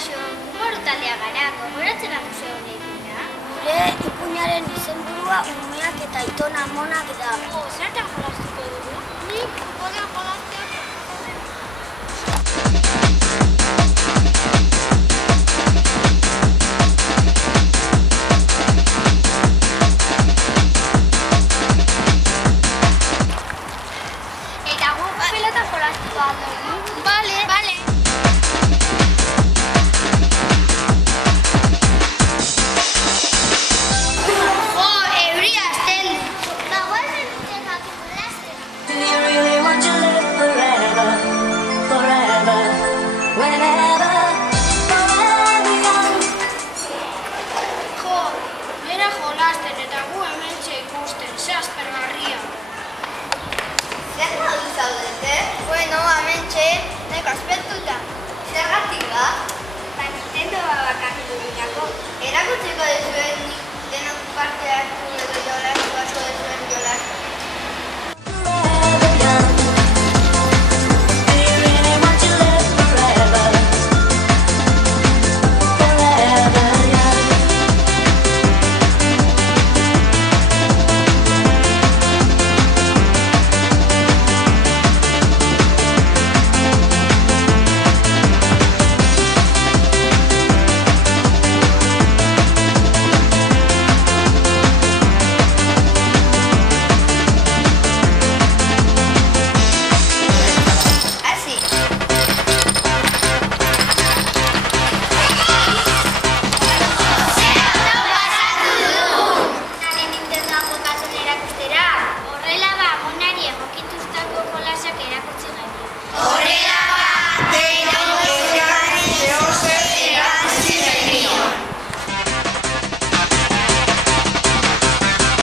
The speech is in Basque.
Kaixo, humoru taldea gara, gogoratzen atuzeo eguna? Gure ipuinaren izenburua umeak eta aitona amonak da. Zertan jolastuko dugu? Nik futbolean jolasteak. Eta guk pelota jolastuko dugu. Bale. Bueno, amentxe, neko aspertuta. Zergatik?